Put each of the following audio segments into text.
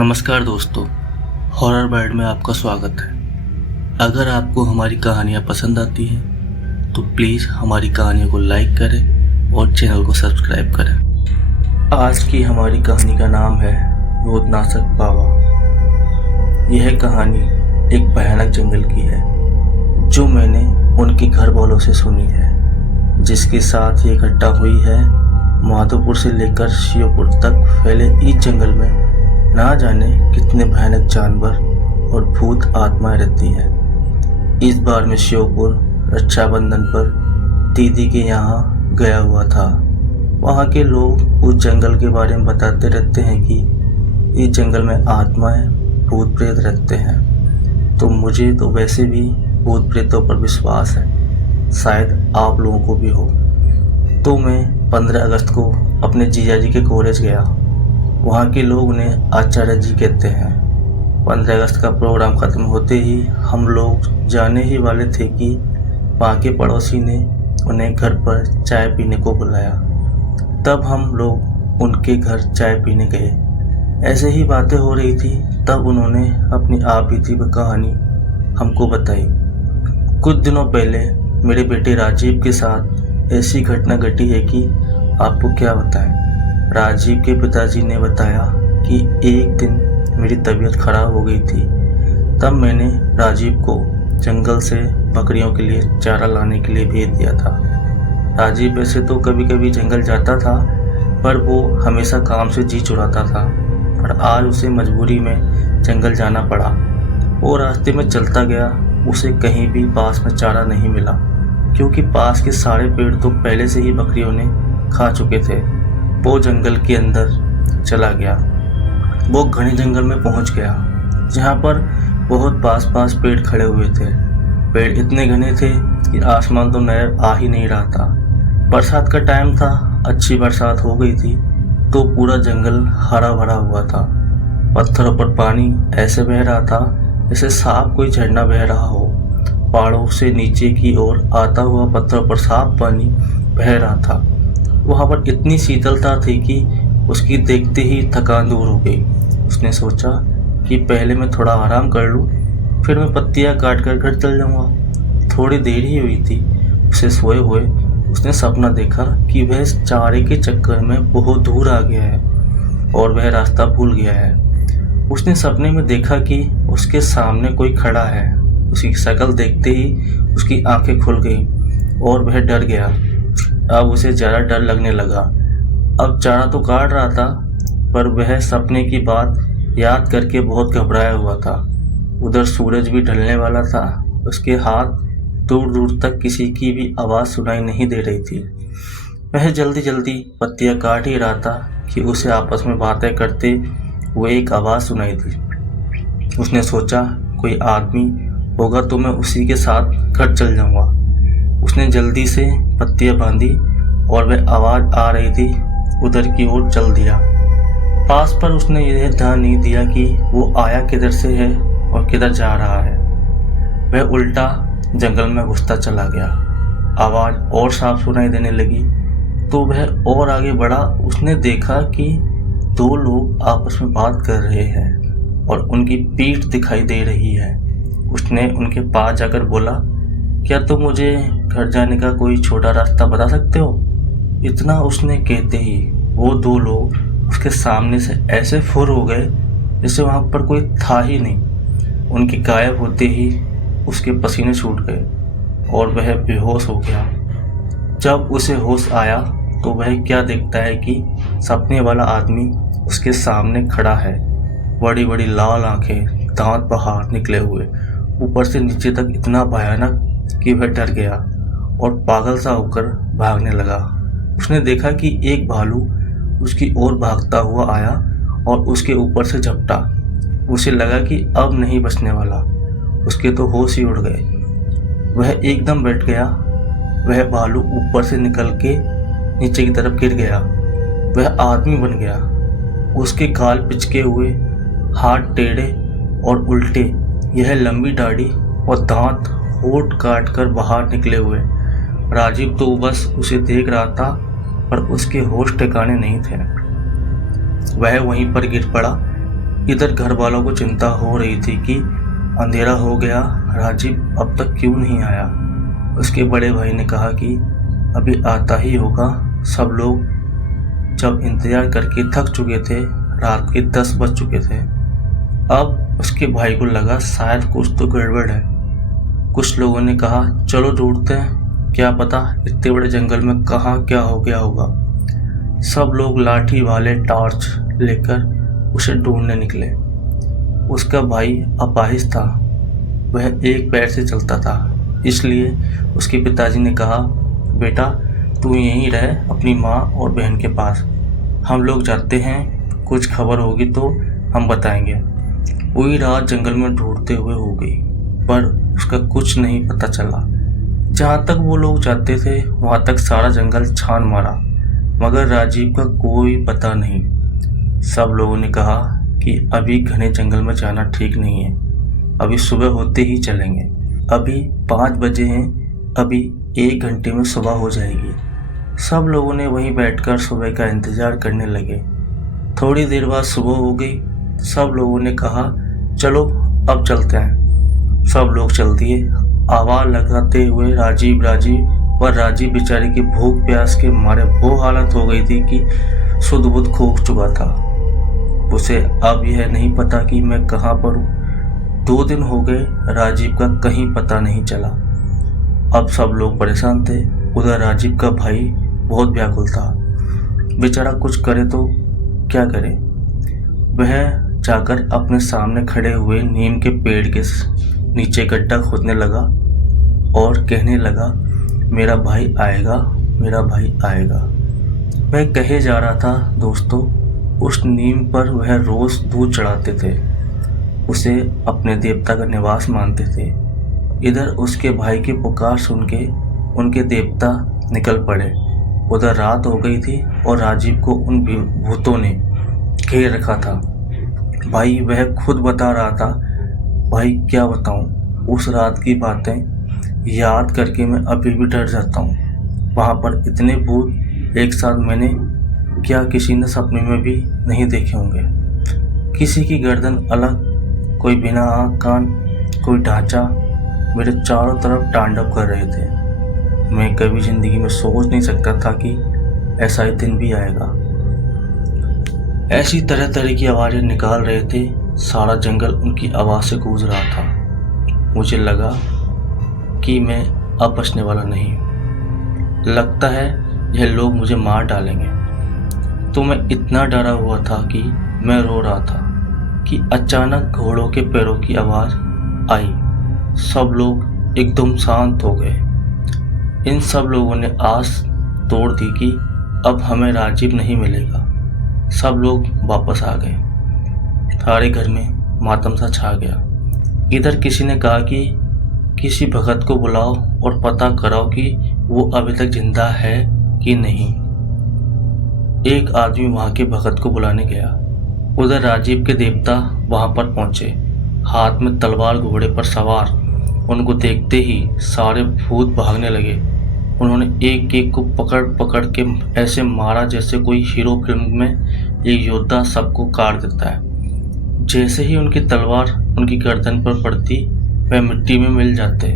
नमस्कार दोस्तों, horror world में आपका स्वागत है। अगर आपको हमारी कहानियाँ पसंद आती हैं तो प्लीज़ हमारी कहानियों को लाइक करें और चैनल को सब्सक्राइब करें। आज की हमारी कहानी का नाम है भूतनाशक बाबा। यह कहानी एक भयानक जंगल की है जो मैंने उनके घर वालों से सुनी है, जिसके साथ ये घटना हुई है। माधोपुर से लेकर शिवपुर तक फैले इस जंगल में ना जाने कितने भयानक जानवर और भूत आत्माएं रहती हैं। इस बार मैं शिवपुर रक्षाबंधन पर दीदी के यहाँ गया हुआ था। वहाँ के लोग उस जंगल के बारे में बताते रहते हैं कि इस जंगल में आत्माएं भूत प्रेत रहते हैं। तो मुझे तो वैसे भी भूत प्रेतों पर विश्वास है, शायद आप लोगों को भी हो। तो मैं 15 अगस्त को अपने जीजा जी के कॉलेज गया। वहाँ के लोग उन्हें आचार्य जी कहते हैं। 15 अगस्त का प्रोग्राम ख़त्म होते ही हम लोग जाने ही वाले थे कि वहाँ के पड़ोसी ने उन्हें घर पर चाय पीने को बुलाया। तब हम लोग उनके घर चाय पीने गए। ऐसे ही बातें हो रही थी, तब उन्होंने अपनी आप बीती हुई कहानी हमको बताई। कुछ दिनों पहले मेरे बेटे राजीव के साथ ऐसी घटना घटी है कि आपको क्या बताएं। राजीव के पिताजी ने बताया कि एक दिन मेरी तबीयत खराब हो गई थी। तब मैंने राजीव को जंगल से बकरियों के लिए चारा लाने के लिए भेज दिया था। राजीव वैसे तो कभी कभी जंगल जाता था, पर वो हमेशा काम से जी चुराता था। और आज उसे मजबूरी में जंगल जाना पड़ा। वो रास्ते में चलता गया, उसे कहीं भी पास में चारा नहीं मिला, क्योंकि पास के सारे पेड़ तो पहले से ही बकरियों ने खा चुके थे। वो जंगल के अंदर चला गया। वो घने जंगल में पहुंच गया, जहां पर बहुत पास पेड़ खड़े हुए थे। पेड़ इतने घने थे कि आसमान तो नजर आ ही नहीं रहा था। बरसात का टाइम था, अच्छी बरसात हो गई थी, तो पूरा जंगल हरा भरा हुआ था। पत्थरों पर पानी ऐसे बह रहा था जैसे साफ कोई झरना बह रहा हो। पहाड़ों से नीचे की ओर आता हुआ पत्थरों पर साफ पानी बह रहा था। वहाँ पर इतनी शीतलता थी कि उसकी देखते ही थकान दूर हो गई। उसने सोचा कि पहले मैं थोड़ा आराम कर लूँ, फिर मैं पत्तियाँ काट कर घर चल जाऊँगा। थोड़ी देर ही हुई थी उसे सोए हुए। उसने सपना देखा कि वह चारे के चक्कर में बहुत दूर आ गया है और वह रास्ता भूल गया है। उसने सपने में देखा कि उसके सामने कोई खड़ा है। उसकी शक्ल देखते ही उसकी आंखें खुल गई और वह डर गया। अब उसे ज़्यादा डर लगने लगा। अब चारा तो काट रहा था, पर वह सपने की बात याद करके बहुत घबराया हुआ था। उधर सूरज भी ढलने वाला था। उसके हाथ दूर दूर तक किसी की भी आवाज़ सुनाई नहीं दे रही थी। वह जल्दी जल्दी पत्तियाँ काट ही रहा था कि उसे आपस में बातें करते हुए एक आवाज़ सुनाई दी। उसने सोचा कोई आदमी होगा तो मैं उसी के साथ घर चल जाऊँगा। उसने जल्दी से पत्तियाँ बांधी और वह आवाज़ आ रही थी उधर की ओर चल दिया। पास पर उसने यह ध्यान नहीं दिया कि वो आया किधर से है और किधर जा रहा है। वह उल्टा जंगल में घुसता चला गया। आवाज़ और साफ सुनाई देने लगी तो वह और आगे बढ़ा। उसने देखा कि 2 लोग आपस में बात कर रहे हैं और उनकी पीठ दिखाई दे रही है। उसने उनके पास जाकर बोला, क्या तुम मुझे घर जाने का कोई छोटा रास्ता बता सकते हो? इतना उसने कहते ही वो 2 लोग उसके सामने से ऐसे फुर हो गए जैसे वहाँ पर कोई था ही नहीं। उनके गायब होते ही उसके पसीने छूट गए और वह बेहोश हो गया। जब उसे होश आया तो वह क्या देखता है कि सपने वाला आदमी उसके सामने खड़ा है। बड़ी बड़ी लाल आंखें, दांत बाहर निकले हुए, ऊपर से नीचे तक इतना भयानक कि वह डर गया और पागल सा होकर भागने लगा। उसने देखा कि एक भालू उसकी ओर भागता हुआ आया और उसके ऊपर से झपटा। उसे लगा कि अब नहीं बचने वाला। उसके तो होश ही उड़ गए। वह एकदम बैठ गया। वह भालू ऊपर से निकल के नीचे की तरफ गिर गया। वह आदमी बन गया। उसके गाल पिचके हुए, हाथ टेढ़े और उल्टे, यह लंबी दाढ़ी और दांत होठ काट कर बाहर निकले हुए। राजीव तो बस उसे देख रहा था, पर उसके होश ठिकाने नहीं थे। वह वहीं पर गिर पड़ा इधर घर वालों को चिंता हो रही थी कि अंधेरा हो गया, राजीव अब तक क्यों नहीं आया। उसके बड़े भाई ने कहा कि अभी आता ही होगा। सब लोग जब इंतजार करके थक चुके थे, रात के 10 बज चुके थे। अब उसके भाई को लगा शायद कुछ तो गड़बड़ है। कुछ लोगों ने कहा चलो ढूंढते हैं, क्या पता इतने बड़े जंगल में कहाँ क्या हो गया होगा। सब लोग लाठी वाले टॉर्च लेकर उसे ढूंढने निकले। उसका भाई अपाहिज था, वह एक पैर से चलता था, इसलिए उसके पिताजी ने कहा बेटा तू यहीं रह अपनी माँ और बहन के पास, हम लोग जाते हैं, कुछ खबर होगी तो हम बताएंगे। पूरी रात जंगल में ढूंढते हुए हो गई, पर उसका कुछ नहीं पता चला। जहाँ तक वो लोग जाते थे वहाँ तक सारा जंगल छान मारा, मगर राजीव का कोई पता नहीं। सब लोगों ने कहा कि अभी घने जंगल में जाना ठीक नहीं है, अभी सुबह होते ही चलेंगे। अभी 5 बजे हैं, अभी 1 घंटे में सुबह हो जाएगी। सब लोगों ने वहीं बैठकर सुबह का इंतजार करने लगे। थोड़ी देर बाद सुबह हो गई। सब लोगों ने कहा चलो अब चलते हैं। सब लोग चल दिए, आवाज लगाते हुए राजीव बेचारे की भूख प्यास के मारे वो हालत हो गई थी कि सुध बुध खो चुका था। उसे अब यह नहीं पता कि मैं कहाँ पर हूँ। 2 दिन हो गए, राजीव का कहीं पता नहीं चला। अब सब लोग परेशान थे। उधर राजीव का भाई बहुत व्याकुल था, बेचारा कुछ करे तो क्या करे। वह जाकर अपने सामने खड़े हुए नीम के पेड़ के नीचे गड्ढा खोदने लगा और कहने लगा मेरा भाई आएगा, मेरा भाई आएगा। वह कहे जा रहा था दोस्तों, उस नीम पर वह रोज दूध चढ़ाते थे, उसे अपने देवता का निवास मानते थे। इधर उसके भाई की पुकार सुन के उनके देवता निकल पड़े। उधर रात हो गई थी और राजीव को उन भूतों ने घेर रखा था। भाई वह खुद बता रहा था, भाई क्या बताऊं, उस रात की बातें याद करके मैं अभी भी डर जाता हूँ। वहाँ पर इतने भूत एक साथ मैंने क्या किसी ने सपने में भी नहीं देखे होंगे। किसी की गर्दन अलग, कोई बिना आँख कान, कोई ढांचा मेरे चारों तरफ तांडव कर रहे थे। मैं कभी जिंदगी में सोच नहीं सकता था कि ऐसा ही दिन भी आएगा। ऐसी तरह तरह की आवाज़ें निकाल रहे थे, सारा जंगल उनकी आवाज़ से गूंज रहा था। मुझे लगा कि मैं अब बचने वाला नहीं, लगता है यह लोग मुझे मार डालेंगे। तो मैं इतना डरा हुआ था कि मैं रो रहा था कि अचानक घोड़ों के पैरों की आवाज़ आई। सब लोग एकदम शांत हो गए। इन सब लोगों ने आस तोड़ दी कि अब हमें राजीव नहीं मिलेगा। सब लोग वापस आ गए। सारे घर में मातम सा छा गया। इधर किसी ने कहा कि किसी भगत को बुलाओ और पता कराओ कि वो अभी तक जिंदा है कि नहीं। एक आदमी वहां के भगत को बुलाने गया। उधर राजीव के देवता वहां पर पहुंचे, हाथ में तलवार, घोड़े पर सवार। उनको देखते ही सारे भूत भागने लगे। उन्होंने एक एक को पकड़ पकड़ के ऐसे मारा जैसे कोई हीरो फिल्म में एक योद्धा सबको काट देता है। जैसे ही उनकी तलवार उनकी गर्दन पर पड़ती, वह मिट्टी में मिल जाते।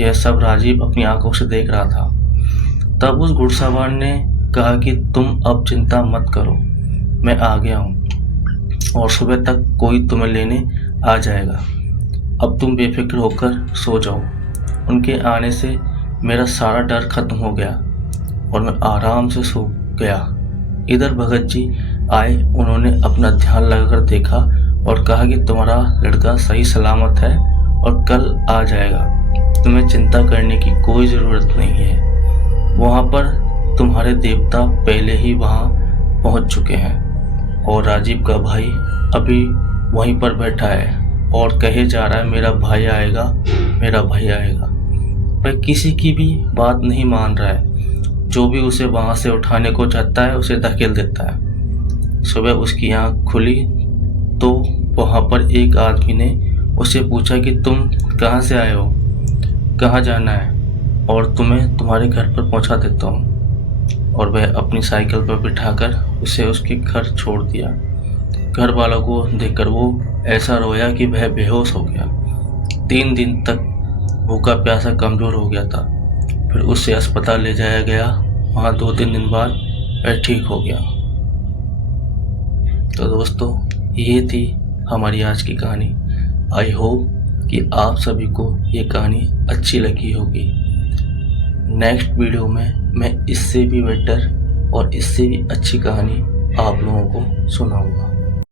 यह सब राजीव अपनी आंखों से देख रहा था। तब उस घुड़सवार ने कहा कि तुम अब चिंता मत करो, मैं आ गया हूँ और सुबह तक कोई तुम्हें लेने आ जाएगा। अब तुम बेफिक्र होकर सो जाओ। उनके आने से मेरा सारा डर खत्म हो गया और मैं आराम से सो गया। इधर भगत जी आए, उन्होंने अपना ध्यान लगाकर देखा और कहा कि तुम्हारा लड़का सही सलामत है और कल आ जाएगा, तुम्हें चिंता करने की कोई ज़रूरत नहीं है। वहाँ पर तुम्हारे देवता पहले ही वहाँ पहुँच चुके हैं और राजीव का भाई अभी वहीं पर बैठा है और कहे जा रहा है मेरा भाई आएगा, मेरा भाई आएगा। वह किसी की भी बात नहीं मान रहा है। जो भी उसे वहाँ से उठाने को चाहता है उसे धकेल देता है। सुबह उसकी आँख खुली तो वहाँ पर एक आदमी ने उससे पूछा कि तुम कहाँ से आए हो, कहाँ जाना है, और तुम्हें तुम्हारे घर पर पहुँचा देता हूँ। और वह अपनी साइकिल पर बिठाकर उसे उसके घर छोड़ दिया। घर वालों को देखकर वो ऐसा रोया कि वह बेहोश हो गया। 3 दिन तक भूखा प्यासा कमज़ोर हो गया था। फिर उसे अस्पताल ले जाया गया। वहाँ 2-3 दिन बाद वह ठीक हो गया। तो दोस्तों, ये थी हमारी आज की कहानी। आई होप कि आप सभी को ये कहानी अच्छी लगी होगी। नेक्स्ट वीडियो में मैं इससे भी बेटर और इससे भी अच्छी कहानी आप लोगों को सुनाऊंगा।